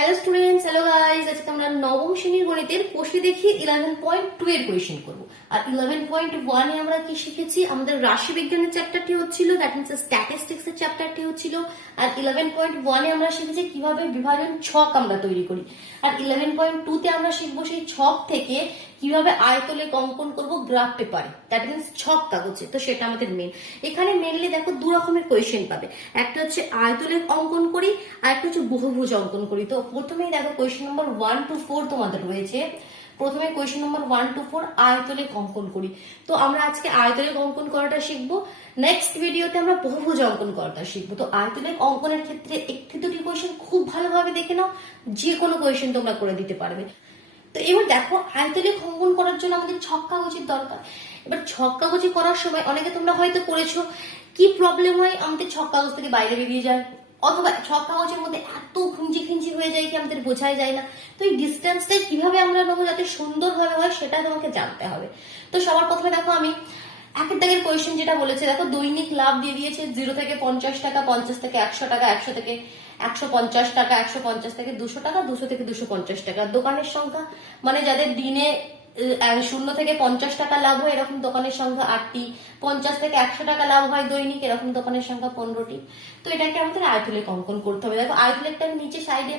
Hello students, hello guys. আজকে আমরা নবম শ্রেণীর গণিতের কোষে দেখি 11.2 এর কোয়েশ্চেন করব। আর 11.1 এ আমরা কি শিখেছি, আমাদের রাশি বিজ্ঞানের চ্যাপ্টারটি হচ্ছিল, দ্যাট মিন্স স্ট্যাটিস্টিক্স এর চ্যাপ্টারটি হচ্ছিল। আর 11.1 এ আমরা শিখেছি কিভাবে বিভাজন ছক আমরা তৈরি করি। আর 11.2 তে আমরা শিখবো সেই ছক থেকে কিভাবে আয়তলেখ অঙ্কন করব গ্রাফ পেপারে, দ্যাট মিন্স ছক কাগজে। তো সেটা আমাদের মেন। এখানে মেনলি দেখো দু রকমের কোয়েশ্চেন পাবে, একটা হচ্ছে আয়তলেখ অঙ্কন করি আর একটা হচ্ছে বহুভুজ অঙ্কন করি। তো প্রথমেই দেখো কোয়েশ্চেন নম্বর 1 to 4 তোমাদের রয়েছে। প্রথমে কোয়েশ্চেন নম্বর 1 to 4 আয়তলেখ অঙ্কন করি। তো আমরা আজকে আয়তলেখ অঙ্কন করাটা শিখবো, নেক্সট ভিডিওতে আমরা বহুভুজ অঙ্কন করাটা শিখবো। তো আয়তলেখ অঙ্কনের ক্ষেত্রে একটি দুটি কোয়েশ্চেন খুব ভালোভাবে দেখে নাও, যে কোনো কোয়েশ্চেন তোমরা করে দিতে পারবে। তো এবার দেখো আয়তলেখ অঙ্কন করার জন্য আমাদের ছক কাগজের দরকার। এবার ছক কাগজে করার সময় অনেকে তোমরা হয়তো করেছো, কি প্রবলেম হয়, আমাদের ছক কাগজ থেকে বাইরে বেরিয়ে যায়, অথবা ছক কাগজের মধ্যে এত খুঁজি খুঁজি হয়ে যায় কি আমাদের বোঝাই যায় না। তো এই ডিস্টেন্সটা কিভাবে আমরা নেবো যাতে সুন্দরভাবে হয় সেটা তোমাকে জানতে হবে। তো সবার প্রথমে দেখো আমি একের দাগের কোয়েশ্চেন যেটা বলেছে, দেখো দৈনিক লাভ দিয়ে দিয়েছে 0 থেকে 50 টাকা, 50 থেকে 100 টাকা, 100 থেকে 150 টাকা, 150 থেকে 200 টাকা, 200 থেকে 250 টাকা। দোকানের সংখ্যা মানে যাদের দিনে 0 থেকে 50 টাকা লাভ হয় এরকম দোকানের সংখ্যা 8টি, 50 থেকে 100 টাকা লাভ হয় দৈনিক এরকম দোকানের সংখ্যা 15টি। তো এটাকে আমাদের আয়তলেখ অঙ্কন করতে হবে। দেখো আয়তলেখটা আমি নিচে সাইডে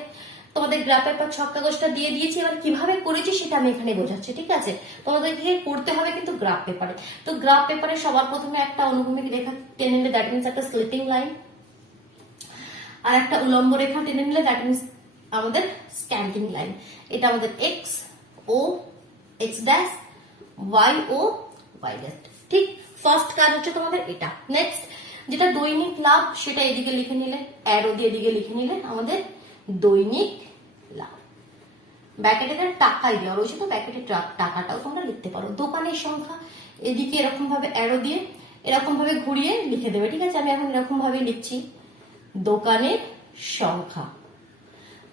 তোমাদের গ্রাফের পর ছক কাগজটা দিয়ে দিয়েছি, এবার কিভাবে করেছি সেটা আমি এখানে বোঝাচ্ছি, ঠিক আছে? তোমাদেরকে করতে হবে কিন্তু গ্রাফ পেপারে। তো গ্রাফ পেপারে সবার প্রথমে একটা অনুভূমিক রেখা টেনে নিলে, দ্যাট মিন্স একটা স্লিপিং লাইন, আর একটা উলম্ব রেখা টেনে নিলে, দ্যাট মিন্স আমাদের স্ট্যান্ডিং লাইন। এটা আমাদের এক্স ও এক্স ড্যাশ, ওয়াই ও ওয়াই ড্যাশ। ঠিক, ফার্স্ট কাজ হচ্ছে তোমাদের এটা। নেক্সট যেটা দৈনিক লাভ সেটা এদিকে লিখে নিলে, অ্যারো দিয়ে এদিকে লিখে নিলে আমাদের দৈনিক লাভ। ব্যাকেটে টাকাই দেওয়া রয়েছে, তো ব্যাকেটে টাকাটাও তোমরা লিখতে পারো। দোকানের সংখ্যা এদিকে এরকম ভাবে অ্যারো দিয়ে এরকম ভাবে ঘুরিয়ে লিখে দেবে, ঠিক আছে? আমি এখন এরকম ভাবে লিখছি দোকানের সংখ্যা,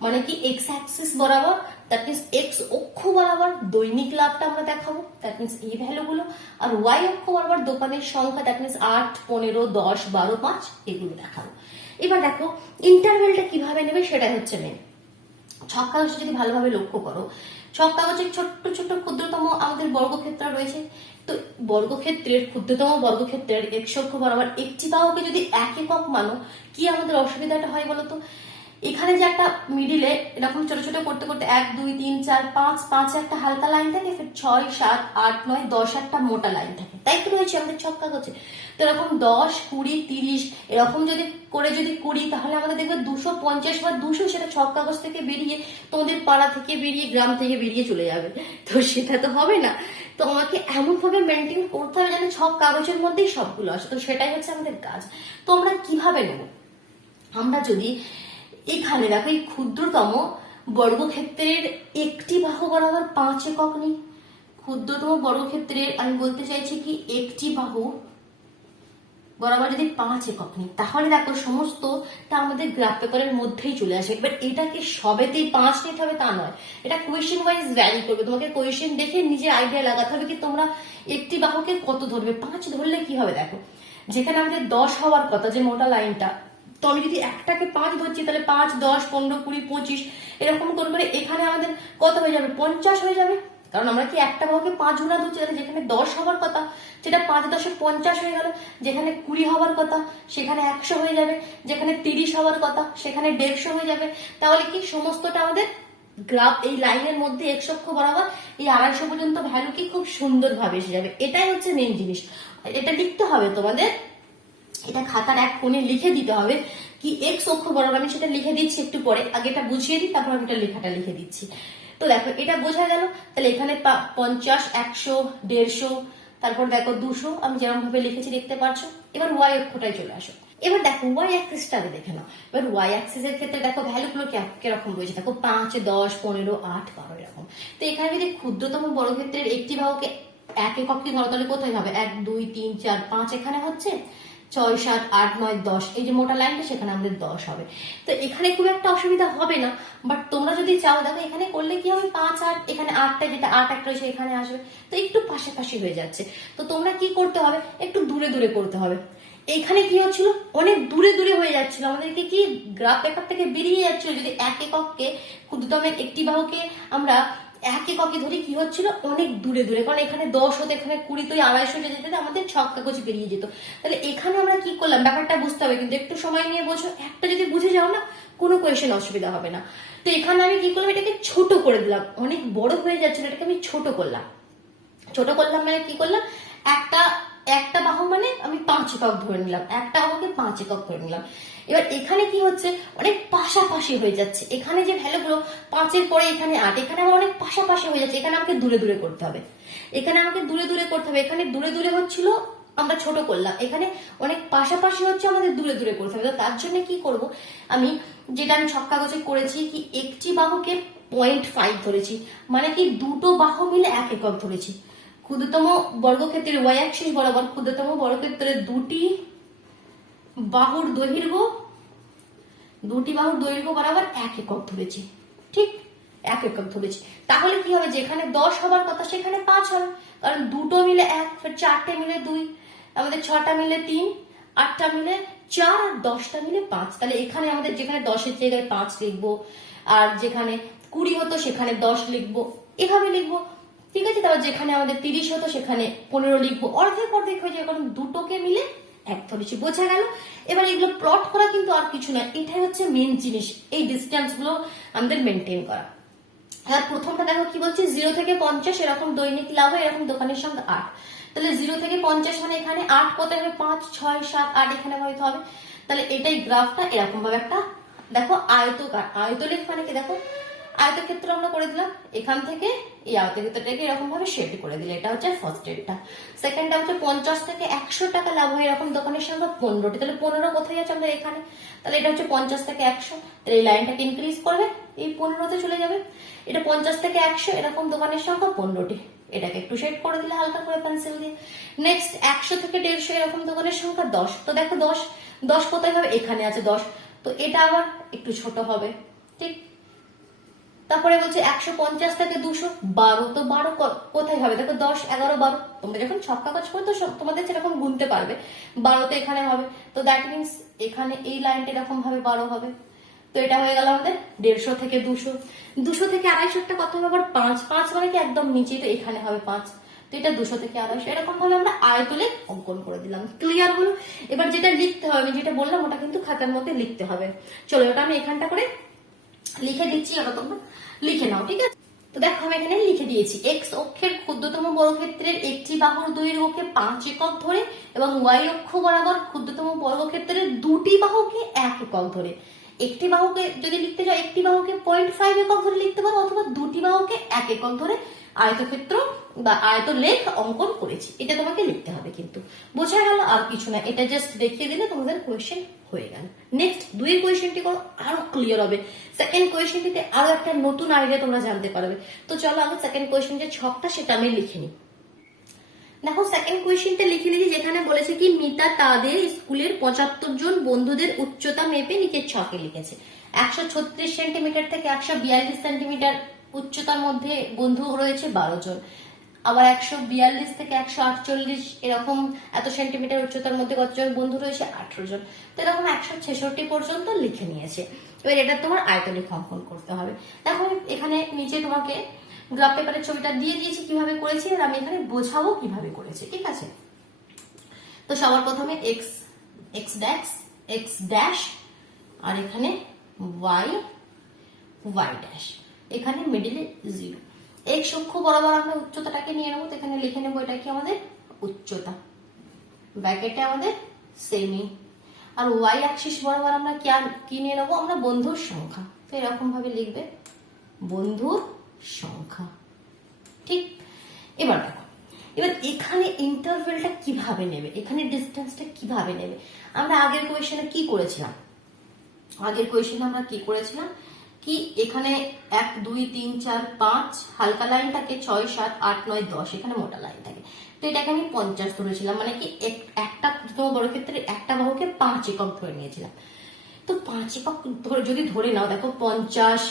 মানে কি এক্স অ্যাক্সিস বরাবর, দ্যাট মিন্স এক্স অক্ষ বরাবর দৈনিক লাভটা আমরা দেখাবো, দ্যাট মিন্স এই ভ্যালুগুলো। আর ওয়াই অক্ষ বরাবর দোকানের সংখ্যা, দ্যাট মিন্স 8, 15, 10, 12, 5 এগুলো দেখাবো। এবার দেখো ইন্টারভেলটা কিভাবে নেবে সেটাই হচ্ছে মেন। ছক কাগজটা যদি ভালোভাবে লক্ষ্য করো, ছক কাগজের ছোট্ট ছোট্ট ক্ষুদ্রতম আমাদের বর্গক্ষেত্র রয়েছে। তো বর্গক্ষেত্রের ক্ষুদ্রতম বর্গক্ষেত্রের এক্স অক্ষ বরাবর একটি বাহুকে যদি এক একক মানো, কি আমাদের অসুবিধাটা হয় বলতো? এখানে যে একটা মিডিলে এরকম ছোট ছোট করতে করতে 1, 2, 3, 4, 5, 5 একটা হালকা লাইন থাকে, 6, 7, 8, 9, 10 একটা মোটা লাইন থাকে, তাই তো রয়েছে আমাদের ছক কাগজে। তো এরকম 10, 20, 30 এরকম যদি করি তাহলে আমাদের দেখবে 250 বা 200 সেটা ছক কাগজ থেকে বেরিয়ে তোমাদের পাড়া থেকে বেরিয়ে গ্রাম থেকে বেরিয়ে চলে যাবে। তো সেটা তো হবে না। তো আমাকে এমন ভাবে মেনটেন করতে হবে যেন ছক কাগজের মধ্যেই সবগুলো আসে। তো সেটাই হচ্ছে আমাদের কাজ। তো আমরা কিভাবে নেব? আমরা যদি এখানে দেখো এই ক্ষুদ্রতম বর্গক্ষেত্রের একটি বাহু বরাবর 5 একক নিই, ক্ষুদ্রতম বর্গক্ষেত্রের আমি বলতে চাইছি কি একটি বাহু বরাবর যদি 5 একক নিই, তাহলে দেখো সমস্তটা আমাদের গ্রাফ পেপারের মধ্যেই চলে আসে। এবার এটাকে সবেতেই 5 নিতে হবে তা নয়, এটা কোয়েশ্চেন ওয়াইজ ভ্যারি করবে। তোমাকে কোয়েশ্চেন দেখে নিজে আইডিয়া লাগাতে হবে কি তোমরা একটি বাহুকে কত ধরবে। 5 ধরলে কি হবে, দেখো যেখানে আমাদের 10 হওয়ার কথা যে মোটা লাইনটা, তো আমি যদি একটাকে 5 ধরছি তাহলে 5, 10, 15, 20, 25 এরকম করে এখানে আমাদের কত হয়ে যাবে, 50 হয়ে যাবে। কারণ আমরা কি একটা বাহুকে 5 গুণা ধরছি, তাহলে যেখানে 10 হওয়ার কথা সেটা 5, 10 এ 50 হয়ে গেল, যেখানে 20 হওয়ার কথা সেখানে 100 হয়ে যাবে, যেখানে 30 হওয়ার কথা সেখানে 150 হয়ে যাবে। তাহলে কি সমস্তটা আমাদের গ্রাফ এই লাইনের মধ্যে এক্স অক্ষ বরাবর এই 250 পর্যন্ত ভ্যালু কি খুব সুন্দরভাবে এসে যাবে। এটাই হচ্ছে মেন জিনিস। এটা লিখতে হবে তোমাদের, এটা খাতার এক কোণে লিখে দিতে হবে কি এক্স অক্ষ বরাবর। আমি সেটা লিখে দিচ্ছি একটু পরে, আগে এটা বুঝিয়ে দিই তারপর আমি এটা লেখাটা লিখে দিচ্ছি। তো দেখো এটা বোঝা গেল। তাহলে এখানে 50, 100, 150, তারপর দেখো 200 আমি যেরকম ভাবে লিখেছি দেখতে পাচ্ছ। এবার ওয়াই অক্ষটাই চলে আসো। এবার দেখো ওয়াই অ্যাক্সিসটা আগে দেখে নাও। এবার ওয়াই অ্যাক্সিসের ক্ষেত্রে দেখো ভ্যালুগুলো কিরকম রয়েছে, দেখো 5, 10, 15, 8, 12 এরকম। তো এখানে যদি ক্ষুদ্রতম বর্গক্ষেত্রের একটি বাহুকে এক এককটি ধরো তাহলে কোথায় হবে, 1, 2, 3, 4, 5 এখানে হচ্ছে, 6, 7, 8, 9, 10 এই যে মোটা লাইনটা সেখানে আমাদের 10 হবে। তো এখানে খুব একটা অসুবিধা হবে না, বাট তোমরা যদি চাও দেখো এখানে করলে কি হবে, 5, 8 এখানে 8টা যেটা 8 একটা রয়েছে এখানে আসবে, তো একটু পাশাপাশি হয়ে যাচ্ছে। তো তোমরা কি করতে হবে, একটু দূরে দূরে করতে হবে। এখানে কি হচ্ছিল, অনেক দূরে দূরে হয়ে যাচ্ছিল আমাদেরকে, কি গ্রাফ পেপার থেকে বেরিয়ে যাচ্ছিল। যদি এক এককে ক্ষুদ্রতমের একটি বাহুকে আমরা এক এককে ধরে, কি হচ্ছিল অনেক দূরে দূরে, কারণ এখানে 10 হতো, এখানে 20 তো 250 যেতে যেতে আমাদের 6 কাগজ বেরিয়ে যেত। তাহলে এখানে আমরা কি করলাম, ব্যাপারটা বুঝতে হবে কিন্তু, একটু সময় নিয়ে বোঝো। একটা যদি বুঝে যাও না, কোনো কোয়েশ্চেন অসুবিধা হবে না। তো এখানে আমি কি করলাম, এটাকে ছোট করে দিলাম, অনেক বড় হয়ে যাচ্ছিল, এটাকে আমি ছোট করলাম। ছোট করলাম মানে কি করলাম, একটা একটা বাহু মানে আমি 5 একক ধরে নিলাম, একটা বাহুকে 5 একক ধরে নিলাম। এবার এখানে কি হচ্ছে, অনেক পাশাপাশি হয়ে যাচ্ছে। এখানে যে ভ্যালুগুলো 5-এর পরে এখানে 8, এখানে আমার অনেক পাশাপাশি হয়ে যাচ্ছে। এখানে আমাকে দূরে দূরে করতে হবে, এখানে আমাকে দূরে দূরে করতে হবে। এখানে দূরে দূরে হচ্ছিল, আমরা ছোট করলাম। এখানে অনেক পাশাপাশি হচ্ছে, আমাদের দূরে দূরে করতে হবে। তার জন্য কি করব, আমি যেটা আমি ছক কাগজে করেছি, কি একটি বাহুকে 0.5 ধরেছি, মানে কি দুটো বাহু মিলে 1 একক ধরেছি। ক্ষুদ্রতম বর্গক্ষেত্রের ওয়াই অ্যাক্সিস বরাবর ক্ষুদ্রতম বর্গক্ষেত্রের দুটি বাহুর দৈর্ঘ্য বরাবর 1 একক ধরেছি। ঠিক 1 একক ধরেছি। তাহলে কি হবে, যেখানে 10 হবার কথা সেখানে 5 হবে, কারণ দুটো মিলে 1, ফের 4টে মিলে 2, আমাদের 6টা মিলে 3, 8টা মিলে 4, আর 10টা মিলে 5। তাহলে এখানে আমাদের যেখানে 10-এর জায়গায় 5 লিখবো, আর যেখানে 20 হতো সেখানে 10 লিখবো, এভাবে লিখবো। ঠিক আছে, তারপর যেখানে আমাদের 30 হতো সেখানে 15 লিখবো, অর্ধেক অর্ধেক হয়ে যাবে, কারণ দুটোকে মিলে 1 ধরেছি। বোঝা গেল? এবার এগুলো প্লট করা কিন্তু আর কিছু নয়, এটাই হচ্ছে মেন জিনিস, এই ডিস্টেন্স গুলো আমাদের মেনটেন করা। এবার প্রথমটা দেখো কি বলছে, 0 থেকে 50 এরকম দৈনিক লাভ হয়, এরকম দোকানের সঙ্গে 8। তাহলে 0 থেকে 50 মানে এখানে 8 কোথায় হবে, 5, 6, 7, 8 এখানে হয়তো হবে। তাহলে এটাই গ্রাফটা এরকম ভাবে একটা দেখো আয়তকার, আয়তলেখ মানে কি দেখো, আয়তক্ষেত্র আমরা করে দিলাম, এখান থেকে এই আয়তক্ষেত্রটাকে এরকম ভাবে শেড করে দিলে, এটা হচ্ছে ফার্স্ট এডটা। সেকেন্ডটা হচ্ছে 50 থেকে 100 টাকা লাভ হয়, এরকম দোকানের সংখ্যা 15টি। তাহলে 15 কোথায় আছে, আমরা এখানে। তাহলে এটা হচ্ছে 50 থেকে 100, তাহলে এই লাইনটাকে ইনক্রিজ করবে, এই 15তে চলে যাবে। এটা 50 থেকে 100, এরকম দোকানের সংখ্যা 15টি, এটাকে একটু শেড করে দিলে হালকা করে পেন্সিল দিয়ে। নেক্সট 100 থেকে 150, এরকম দোকানের সংখ্যা 10। তো দেখো 10 কোথায় হবে, এখানে আছে 10, তো এটা আবার একটু ছোট হবে। ঠিক, তারপরে বলছে 150 থেকে 200, 12। তো 12 কোথায় হবে, দেখো 10, 11, 12। তোমরা যখন ছক কাগজ করো তো তোমাদের সেরকম গুনতে পারবে, 12 তো এখানে হবে। তো দ্যাট মিনস এখানে এই লাইনটা এরকম ভাবে 12 হবে। তো এটা হয়ে গেল আমাদের 150 থেকে 200। 200 থেকে 250টা কত হবে, আবার 5 মানে কি একদম নিচে, তো এখানে হবে 5। তো এটা 200 থেকে 250, এরকম ভাবে আমরা আয়তলেখ অঙ্কন করে দিলাম। ক্লিয়ার হলো? এবার যেটা লিখতে হবে, আমি যেটা বললাম ওটা কিন্তু খাতার মধ্যে লিখতে হবে। চলো ওটা আমি এখানটা করে লিখে দিচ্ছি, ওটা তোমরা লিখে নাও। ঠিক আছে, তো দেখো আমি এখানে লিখে দিয়েছি, এক্স অক্ষের ক্ষুদ্রতম বর্গক্ষেত্রের একটি বাহুর দৈর্ঘ্যকে 5 একক ধরে এবং ওয়াই অক্ষ বরাবর ক্ষুদ্রতম বর্গক্ষেত্রের দুটি বাহুকে 1 একক ধরে। একটি বাহুকে যদি লিখতে চাও, একটি বাহুকে 0.5 একক ধরে লিখতে পারো, অথবা দুটি বাহুকে 1 একক ধরে আয়তক্ষেত্র বা আয়তলেখ অঙ্কন করেছি, এটা তোমাকে লিখতে হবে। কিন্তু বোঝা গেল? আর কিছু না, এটা জাস্ট দেখিয়ে দিলে তোমাদের কোয়েশ্চেন হয়ে গেল। নেক্সট 2 কোয়েশ্চেনটি করো, আরো ক্লিয়ার হবে। সেকেন্ড কোয়েশ্চেনটিতে আরো একটা নতুন আইডিয়া তোমরা জানতে পারবে। তো চলো আমি সেকেন্ড কোয়েশ্চেন যে ছকটা সেটা আমি লিখে নিই। দেখো সেকেন্ড কোয়েশ্চেনটা লিখে নিয়েছি, যেখানে বলেছে কি মিতা তাদের স্কুলের 75 জন বন্ধুদের উচ্চতা মেপে নিচের ছকে লিখেছে। 136 সেন্টিমিটার থেকে 142 সেন্টিমিটার উচ্চতার মধ্যে বন্ধু রয়েছে 12 জন, আবার 142 থেকে 148 এরকম এত সেন্টিমিটার উচ্চতার মধ্যে কতজন বন্ধু রয়েছে, 18 জন। তো এরকম 166 পর্যন্ত লিখে নিয়েছে। এবার এটা তোমার আয়তলেখ অঙ্কন করতে হবে। দেখো এখানে নিচে তোমাকে গ্রাফ পেপারের ছবিটা দিয়ে দিয়েছি কিভাবে করেছি, আর আমি এখানে বোঝাবো কিভাবে করেছি। ঠিক আছে, তো সবার প্রথমে এক্স ড্যাশ, আর এখানে ওয়াই ড্যাশ, এখানে মিডিলে 0। এক্স অক্ষ বরাবর আমরা উচ্চতাটাকে নিয়ে নেবো, তো এখানে লিখে নেবো এটা কি আমাদের উচ্চতা, ব্র্যাকেটে আমাদের সেমি। আর ওয়াই অ্যাক্সিস বরাবর আমরা কি নিয়ে নেবো, আমরা বন্ধুর সংখ্যা। তো এরকম ভাবে লিখবে বন্ধুর সংখ্যা। ঠিক, এবার দেখো এবার এখানে ইন্টারভেলটা কিভাবে নেবে, এখানে ডিস্টেন্সটা কিভাবে নেবে। আমরা আগের কোয়েশ্চেনে কি করেছিলাম, কি এখানে 1 2 3 4 5 হালকা লাইনটাকে 6 7 8 9 10 এখানে মোটা লাইন থাকে। তো এটাকে আমি 50 ধরেছিলাম, মানে কি একটা ক্ষুদ্রতম বর্গক্ষেত্রের একটা বাহুকে 5 একক ধরে নিয়েছিলাম। তো 5 একক যদি ধরে নাও, দেখো 50,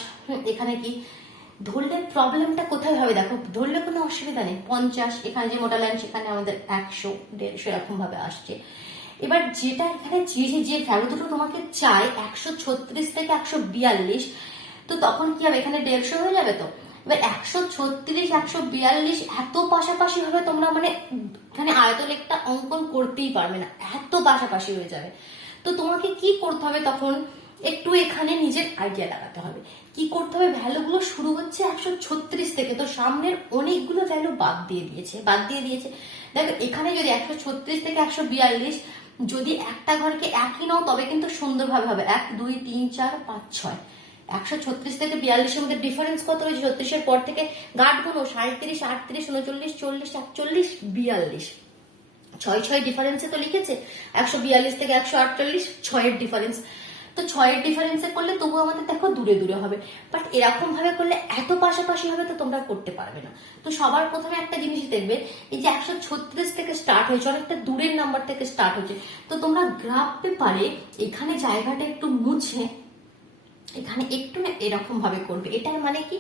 এখানে কি ধরলে প্রবলেমটা কোথায় হবে, দেখো ধরলে কোনো অসুবিধা নেই। 50, এখানে যে মোটা লাইন সেখানে আমাদের 100 150 এরকম ভাবে আসছে। এবার যেটা এখানে যে ভ্যালু দুটো তোমাকে চাই 136 থেকে 142, তো তখন কি হবে, এখানে 150 হয়ে যাবে। তো এবার 136 142 এত পাশাপাশি হবে, তোমরা মানে এখানে আয়তলেখটা অঙ্কন করতেই পারবে না, এত পাশাপাশি হয়ে যাবে। তো তোমাকে কি করতে হবে তখন, একটু এখানে নিজের আইডিয়া লাগাতে হবে। কি করতে হবে, ভ্যালুগুলো শুরু হচ্ছে 136 থেকে, তো সামনের অনেকগুলো ভ্যালু বাদ দিয়ে দিয়েছে। দেখো এখানে যদি 136 থেকে 142 যদি একটা ঘরকে একই নাও তবে কিন্তু সুন্দরভাবে হবে, 1 2 3 4 5 6। 136 থেকে 42 এর মধ্যে ডিফারেন্স কত হয়েছে, 36 এর পর থেকে গাঁট গুলো 37 38 39 40 41 42, 6 ডিফারেন্সে তো লিখেছে। 142 থেকে 148 6 এর ডিফারেন্স, তো 6 এর ডিফারেন্সে করলে তবু আমাদের দেখো দূরে দূরে হবে, বাট এরকম ভাবে করলে এত পাশাপাশি হবে তো তোমরা করতে পারবে না। তো সবার প্রথমে একটা জিনিস দেখবে, এই যে 136 থেকে স্টার্ট হয়েছে, অনেকটা দূরের নাম্বার থেকে স্টার্ট হয়েছে, তো তোমরা গ্রাফ পেপারে এখানে জায়গাটা একটু মুছে এখানে একটু না এরকম ভাবে করবে। এটার মানে কি,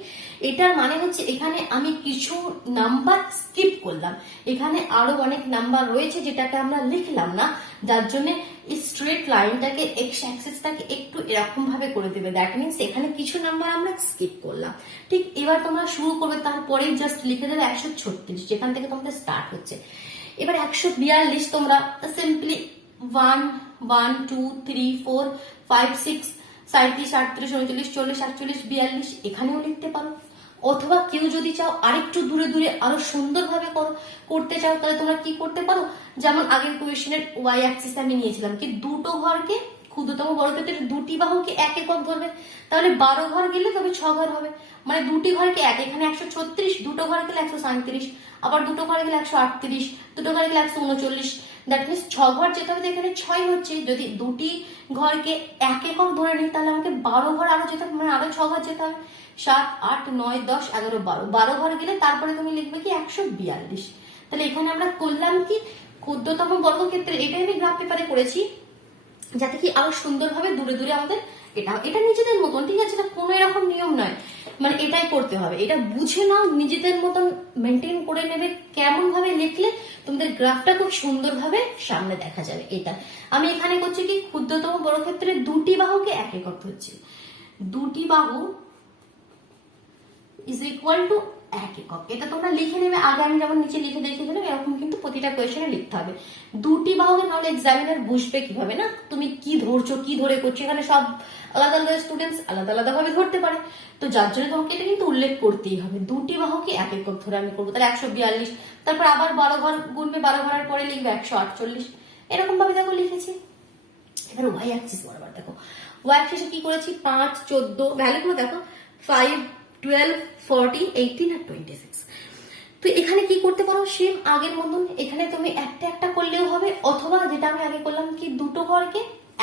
এটার মানে হচ্ছে এখানে আমি কিছু নাম্বার স্কিপ করলাম, এখানে আরো অনেক নাম্বার রয়েছে যেটাকে আমরা লিখলাম না, যার জন্য এই স্ট্রেট লাইনটাকে এক্স অ্যাক্সিসটাকে একটু এরকম ভাবে করে দেবে। দ্যাট মিনস এখানে কিছু নাম্বার আমরা স্কিপ করলাম। ঠিক এবার তোমরা শুরু করবে, তারপরেই জাস্ট লিখে দেবে 136 যেখান থেকে তোমাদের স্টার্ট হচ্ছে। এবার 142 তোমরা সিম্পলি 1 1 2 3 4 5 6 37 38 39 40 41 42 এখানেও লিখতে পারো, অথবা কেউ যদি চাও আরেকটু দূরে দূরে আরো সুন্দরভাবে করতে চাও, তাহলে তোমরা কি করতে পারো, যেমন আগের কোয়েশ্চেনের ওয়াই অ্যাক্সিস আমি নিয়েছিলাম কি দুটো ঘরকে ক্ষুদ্রতম বর্গক্ষেত্রের দুটি বাহুকে এক একক ধরবে, তাহলে 12 ঘর গেলে তবে 6 ঘর হবে, মানে দুটি ঘরকে এক, এখানে 136, দুটো ঘর গেলে 137, আবার দুটো ঘর গেলে 138, দুটো ঘর গেলে 139, দ্যাট মিনস 6 ঘর যেতে হবে, এখানে 6 হচ্ছে। যদি দুটি ঘরকে এক একক ধরে নিই তাহলে আমাকে 12 ঘর আরো যেতে হবে, মানে আরো 6 ঘর যেতে হবে, 7 8 9 10 11 12 ঘর গেলে তারপরে তুমি লিখবে কি 142। তাহলে এখানে আমরা করলাম কি ক্ষুদ্রতম বর্গক্ষেত্রে, এটাই আমি গ্রাফ পেপারে করেছি যাতে কি আরো সুন্দরভাবে দূরে দূরে আমাদের এটা নিজেদের মতন, ঠিক আছে, এটা কোনো এরকম নিয়ম নয়, মানে এটাই করতে হবে, এটা বুঝে নাও, নিজেদের মতন মেনটেন করে নেবে, কেমন ভাবে লিখলে তোমাদের গ্রাফটা খুব সুন্দরভাবে সামনে দেখা যাবে। এটা আমি এখানে করছি কি ক্ষুদ্রতম বর্গক্ষেত্রে দুটি বাহুকে এক একক ধরছি, দুটি বাহু ইজ ইকুয়াল টু এক একক, এটা তোমরা লিখে নেবে। আগে আমি যেমন নিচে লিখে দেখে দিলাম এরকম কিন্তু প্রতিটা কোয়েশ্চেনে লিখতে হবে দুটি বাহুকে, নাহলে এক্সামিনার বুঝবে কিভাবে না তুমি কি ধরছো কি ধরে করছো, এখানে সব আলাদা আলাদা স্টুডেন্টস আলাদা আলাদা ভাবে ধরতে পারে, তো যার জন্য তোমাকে এটা কিন্তু উল্লেখ করতেই হবে দুটি বাহুকে এক একক ধরে আমি করবো। তাহলে 142, তারপর আবার 12 ঘর গুনবে, 12 ঘরের পরে লিখবে 148, এরকম ভাবে দেখো লিখেছি। এবার ওয়াই অ্যাক্সিস বরাবর দেখো, ওয়াই অ্যাক্সিসে কি করেছি 5 14 ভ্যালুগুলো দেখো 5 12 14 18 আর 26। তো এখানে কি করতে পারো সেম আগের মতন, এখানে তুমি একটা একটা করলেও হবে, অথবা যেটা আমি আগে করলাম কি দুটো ঘরকে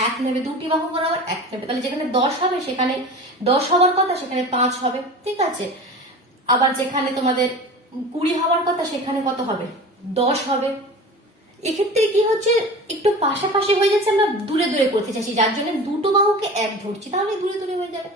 এক নেবে, দুটি বাহু বরাবর এক নেবে, তাহলে যেখানে 10 হবে সেখানে 10 হওয়ার কথা সেখানে 5 হবে, ঠিক আছে। আবার যেখানে তোমাদের 20 হওয়ার কথা সেখানে কত হবে 10 হবে। এক্ষেত্রে কি হচ্ছে একটু পাশাপাশি হয়ে যাচ্ছে, আমরা দূরে দূরে করতে চাইছি, যার জন্য দুটো বাহুকে এক ধরছি, তাহলে দূরে দূরে হয়ে যাবে।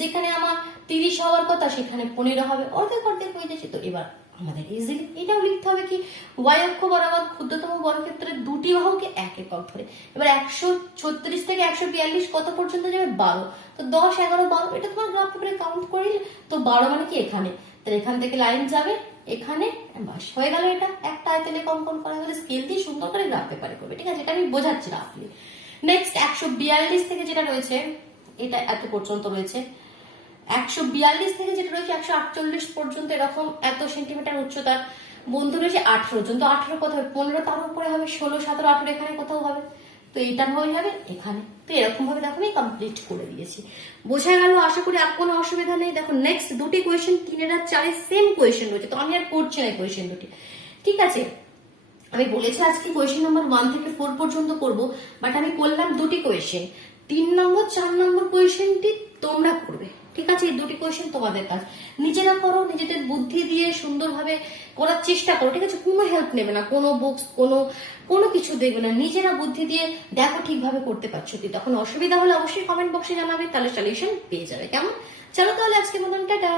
যেখানে আমার 30 হওয়ার কথা সেখানে 15 হবে, অর্ধেক অর্ধেক হয়ে যাচ্ছে। তো এবার আমাদের ইজিলি এটাও লিখতে হবে কি ওয়াই অক্ষ বরাবর ক্ষুদ্রতম বর্গক্ষেত্রের দুটি বাহুকে এক একক ধরে। এবার 136 থেকে 142 কত পর্যন্ত যাবে 12, তো 10 11 12 এটা তোমার গ্রাফ পেপারে কাউন্ট করিলে তো 12 মানে কি এখানে, তাহলে এখান থেকে লাইন যাবে এখানে, বাস হয়ে গেল, এটা একটা আয়তলে অঙ্কন করা গেলে স্কেল দিয়ে সুন্দর করে গ্রাফ পেপারে করবে, ঠিক আছে, এটা আমি বোঝাচ্ছি রাফলি। নেক্সট 142 থেকে যেটা রয়েছে এটা এত পর্যন্ত রয়েছে, 142 থেকে যেটা রয়েছে 148 পর্যন্ত, এরকম এত সেন্টিমিটার উচ্চতার বন্ধু রয়েছে 18 জন, তো 18 কোথাও হবে 15, তার উপরে হবে 16 17 18 এখানে কোথাও হবে, তো এইটা হয়ে যাবে এখানে। তো এরকম ভাবে দেখো আমি কমপ্লিট করে দিয়েছি, বোঝা গেল আশা করি, আর কোনো অসুবিধা নেই। দেখো নেক্সট দুটি কোয়েশ্চেন 3 আর 4 সেম কোয়েশ্চেন রয়েছে, তো আমি আর করছি না কোয়েশ্চেন দুটি, ঠিক আছে। আমি বলেছি আজকে কোয়েশ্চেন নাম্বার 1 থেকে 4 পর্যন্ত করব, বাট আমি করলাম দুটি কোয়েশ্চেন, 3 নম্বর 4 নম্বর কোয়েশ্চেনটি তোমরা করবে, ঠিক আছে। এই দুটি কোয়েশ্চেন তোমাদের কাজ, নিজেরা করো, নিজেদের বুদ্ধি দিয়ে সুন্দরভাবে করার চেষ্টা করো, ঠিক আছে, কোনো হেল্প নেবে না, কোনো বুকস কোনো কিছু দেখবে না, নিজেরা বুদ্ধি দিয়ে দেখো ঠিকভাবে করতে পারছো কি। তখন অসুবিধা হলে অবশ্যই কমেন্ট বক্সে জানাবে, তাহলে সলিউশন পেয়ে যাবে, কেমন। চলো তাহলে আজকে মতন টাটা।